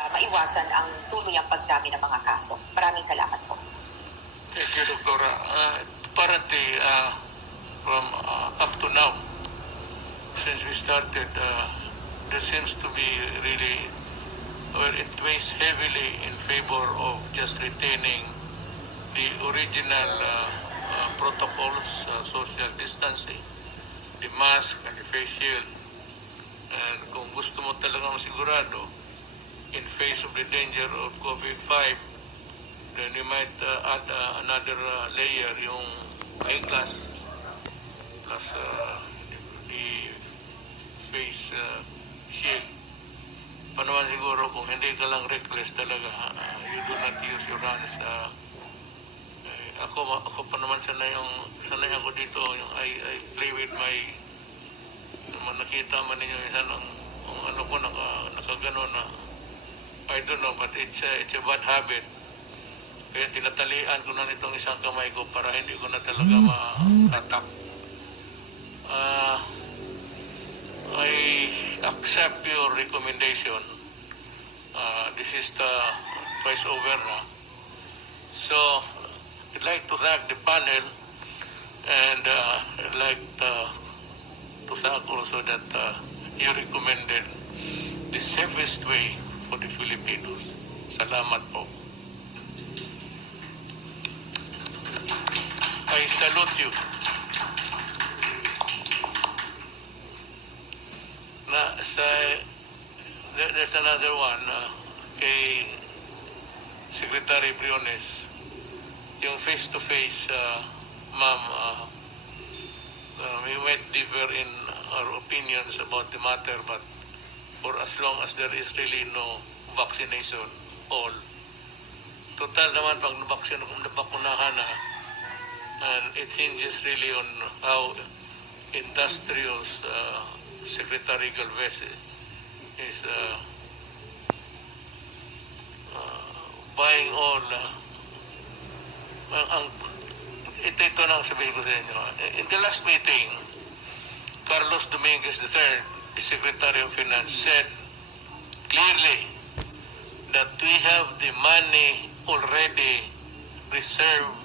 maiwasan ang tuluyang pagdami ng mga kaso. Maraming salamat po. Thank you, Doctora. Apparently, from up to now, since we started, there seems to be really, well, it weighs heavily in favor of just retaining the original protocols, social distancing, the mask and the face shield. And kung gusto mo talaga masigurado, in face of the danger of COVID-5, then you might add another layer, yung eyeglass, plus the face shield. Panaman siguro kung hindi ka lang reckless talaga, you do not use your hands. Ako pa naman sanay ako dito, yung I play with my, nakita man ninyo yan, ang ano ko nakagano na, I don't know, but it's a bad habit. Kaya tinatalian ko na nitong isang kamay ko para hindi ko na talaga ma-tap. I accept your recommendation. This is the twice over na. So, I'd like to thank the panel, and I'd like to thank also that you recommended the safest way for the Filipinos. Salamat po. I salute you. There's another one kay Secretary Briones. Yung face-to-face, ma'am, we might differ in our opinions about the matter, but for as long as there is really no vaccination, all. Total naman pag nabakunahan na, and it hinges really on how industrious Secretary Galvez is buying all. Ito na ang sabihin ko sa inyo. In the last meeting, Carlos Dominguez III, the Secretary of Finance, said clearly that we have the money already reserved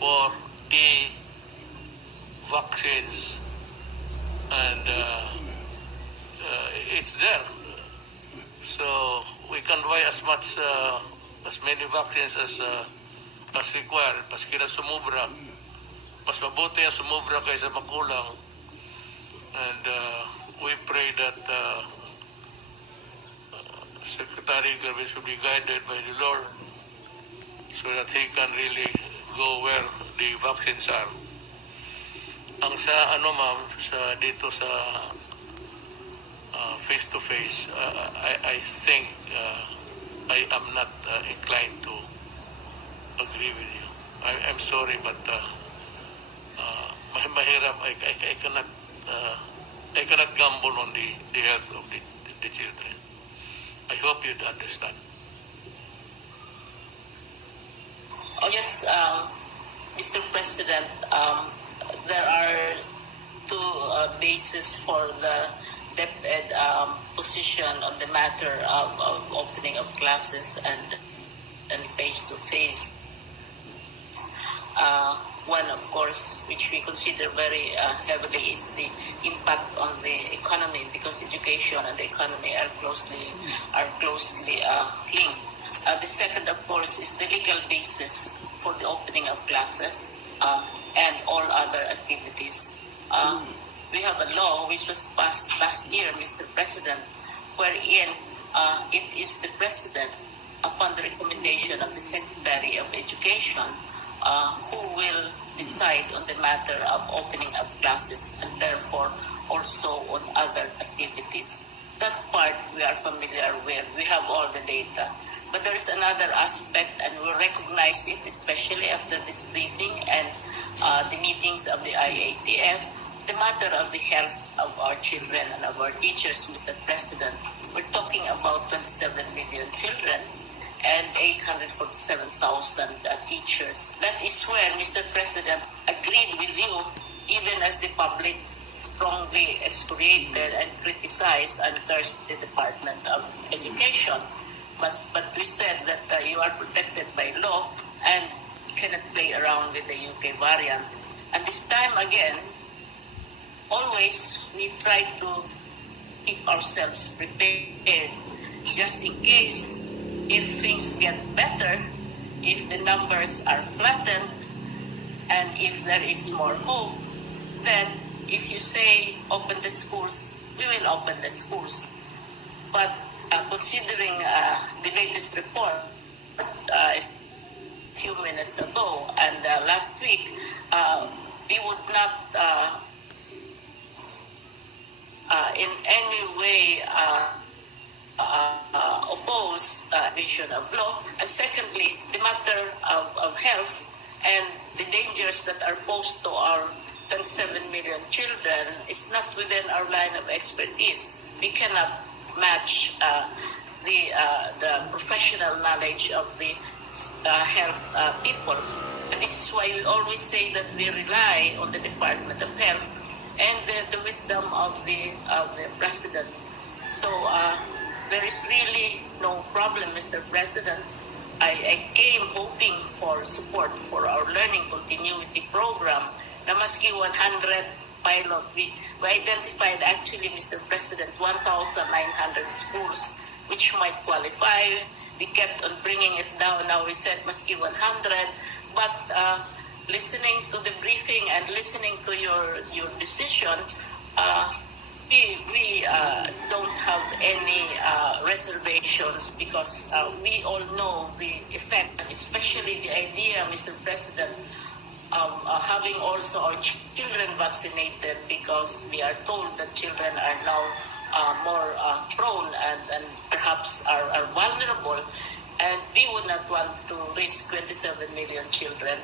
for the vaccines, and it's there. So we can buy as many vaccines as required. Paski na sumubra, mas mabuti ang sumubra kaysa makulang. And we pray that Secretary Galvez will be guided by the Lord so that he can really go where the vaccines are. Ang sa ma'am, dito sa face-to-face, I think I am not inclined to agree with you. I'm sorry, but mahirap. I cannot gamble on the health of the children. I hope you'd understand. Oh yes, Mr. President, there are two bases for the Dep.Ed position on the matter of opening of classes and face-to-face. One, of course, which we consider very heavily, is the impact on the economy, because education and the economy are closely linked. The second, of course, is the legal basis for the opening of classes and all other activities. We have a law which was passed last year, Mr. President, wherein it is the President, upon the recommendation of the Secretary of Education, who will decide on the matter of opening up classes and therefore also on other activities. That part we are familiar with. We have all the data. But there is another aspect, and we recognize it, especially after this briefing and the meetings of the IATF, the matter of the health of our children and of our teachers, Mr. President. We're talking about 27 million children and 847,000 teachers. That is where, Mr. President, agreed with you, even as the public strongly excoriated and criticized and cursed the Department of Education. But we said that you are protected by law and you cannot play around with the UK variant. And this time again, always we try to keep ourselves prepared just in case if things get better, if the numbers are flattened, and if there is more hope, then if you say open the schools, we will open the schools. But considering the latest report a few minutes ago and last week, we would not in any way oppose vision of law. And secondly, the matter of health and the dangers that are posed to our 7 million children is not within our line of expertise. We cannot match the professional knowledge of the health people. And this is why we always say that we rely on the Department of Health and the wisdom of the President. So there is really no problem, Mr. President. I came hoping for support for our learning continuity program na maski 100 pilot. We identified actually, Mr. President, 1,900 schools which might qualify. We kept on bringing it down. Now we said maski 100. But listening to the briefing and listening to your decision, we don't have any reservations because we all know the effect, especially the idea, Mr. President, of having also our children vaccinated, because we are told that children are now more prone and perhaps are vulnerable, and we would not want to risk 27 million children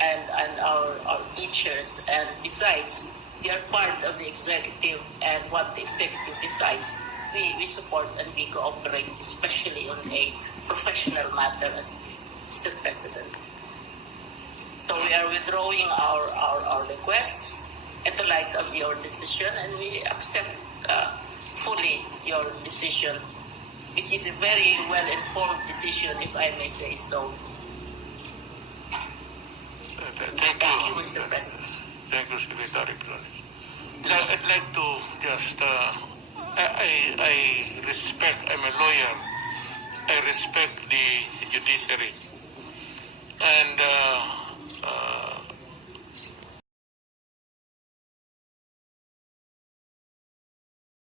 and our teachers. And besides, we are part of the executive, and what the executive decides, we support and we cooperate, especially on a professional matter as Mr. President. So we are withdrawing our requests in the light of your decision, and we accept fully your decision, which is a very well-informed decision, if I may say so. Thank you, Mr. President. Thank you, Secretary Planes. I'd like to just, I respect, I'm a lawyer, I respect the judiciary. And